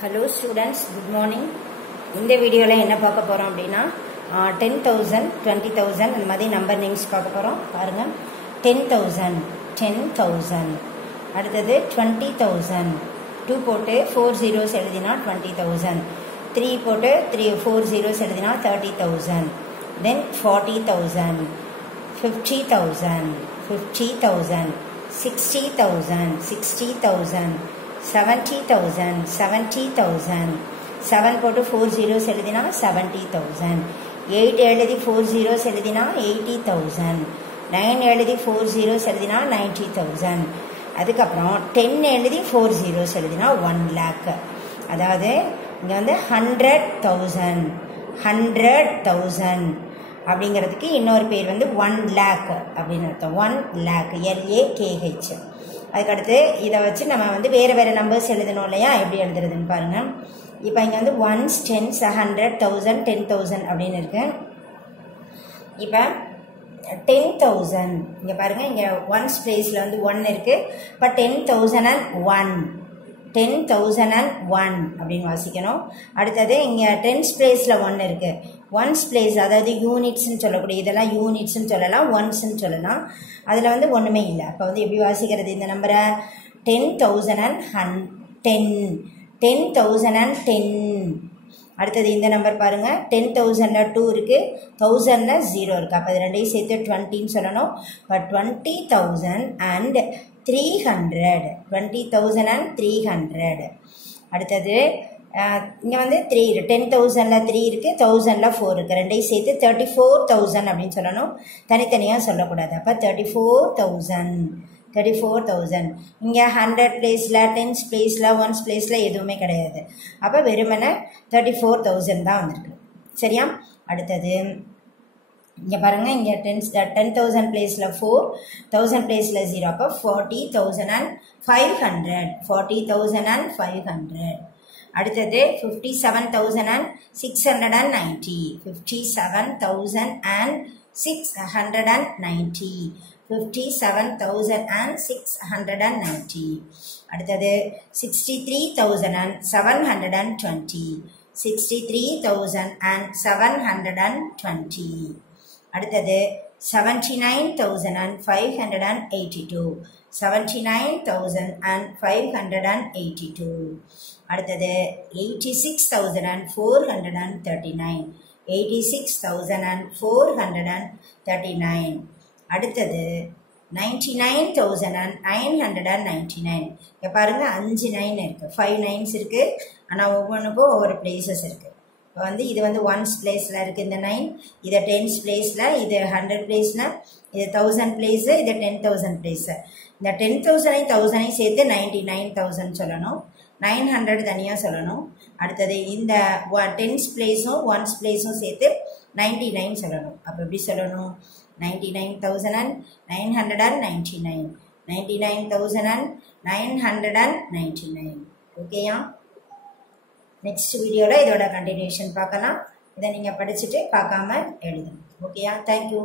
Hello students, good morning. இந்த வீடியோல என்ன பார்க்க போறோம் அப்படினா 10000 20000 அந்த மாதிரி நம்பர் நேம்ஸ் பார்க்க போறோம். பாருங்க 10000 அடுத்து 20000 2 போட்டு 4 zeros எழுதினா 20000 3 போட்டு 4 zeros எழுதினா 30000 then 40000 50000 60000 70,000 7 போட்டு 4 zeros எழுதினா 70,000 8 எழுதி 4 zeros எழுதினா 80,000 9 எழுதி 4 zeros எழுதினா 90,000 அதுக்கப்புறம் 10 எழுதி 4 zeros எழுதினா 1 lakh. அதாவது இங்க வந்து 100,000 அப்படிங்கிறதுக்கு இன்னொரு பேர் வந்து 1 lakh அப்படின்னு அர்த்தம். 1 lakh LAKH. அதுக்கடுத்து இதை வச்சு நம்ம வந்து வேறு வேறு நம்பர்ஸ் எழுதணும் இல்லையா, எப்படி எழுதுறதுன்னு பாருங்கள். இப்போ இங்கே வந்து 1s 10s 100 1000 10,000 அப்படின்னு இருக்கு. இப்போ 10,000 இங்கே பாருங்கள், இங்கே ஒன்ஸ் பிளேஸில் வந்து 1 இருக்குது. இப்போ 10,001 அப்படின்னு வாசிக்கணும். அடுத்தது இங்கே டென்ஸ் பிளேஸில் 1 இருக்குது. ஒன்ஸ் பிளேஸ் அதாவது யூனிட்ஸ்ன்னு சொல்லக்கூடிய இதெல்லாம் யூனிட்ஸ்ன்னு சொல்லலாம், ஒன்ஸ்ன்னு சொல்லலாம். அதில் வந்து ஒன்றுமே இல்லை. அப்போ வந்து எப்படி வாசிக்கிறது இந்த நம்பரை? 10,010. அடுத்தது இந்த நம்பர் பாருங்கள், 10,000ல் 2 இருக்குது, 1000ல் 0 இருக்குது. அப்போ அது ரெண்டையும் சேர்த்து 20ன்னு சொல்லணும். இப்போ 20,300. அடுத்தது இங்கே வந்து 3 10,000ல் 3 இருக்குது, 1000ல் 4 இருக்குது. ரெண்டையும் சேர்த்து 34,000 அப்படின்னு சொல்லணும், தனித்தனியாக சொல்லக்கூடாது. அப்போ 34,000. இங்கே 100 பிளேஸில் 10s பிளேஸில் 1s பிளேஸில் எதுவுமே கிடையாது. அப்போ வெறுமனே 34,000 தான் வந்திருக்கு. சரியா? அடுத்தது இங்கே பாருங்கள், இங்கே 10,000 பிளேஸில் 4, 1000 பிளேஸில் 0. அப்போ 40,500. அடுத்தது 57,690. 57,690. அடுத்தது 63,720. 63,720. அடுத்தது 79,582. 79,582. அடுத்தது 86,439. 86,439. அடுத்தது 99,999. இங்கே பாருங்கள், 5 9 இருக்குது, 5 9s இருக்குது. ஆனால் ஒவ்வொன்றுக்கும் ஒவ்வொரு பிளேசஸ் இருக்குது. இப்போ வந்து இது வந்து 1s பிளேஸில் இருக்குது இந்த 9, இதை 10s பிளேஸில், இது 100 பிளேஸில், இது 1000 பிளேஸு, இது 10,000 பிளேஸு. இந்த 10,000 1000 சேர்த்து 99,000 சொல்லணும், 900 தனியாக சொல்லணும். அடுத்தது இந்த 10s பிளேஸும் 1s பிளேஸும் சேர்த்து 99 சொல்லணும். அப்போ எப்படி சொல்லணும்? 99,999. 99,999. ஓகேயா? நெக்ஸ்ட் வீடியோவில் இதோட கண்டினியூஷன் பார்க்கலாம். இதை நீங்கள் படிச்சுட்டு பார்க்காம எழுதணும். ஓகேயா? தேங்க்யூ.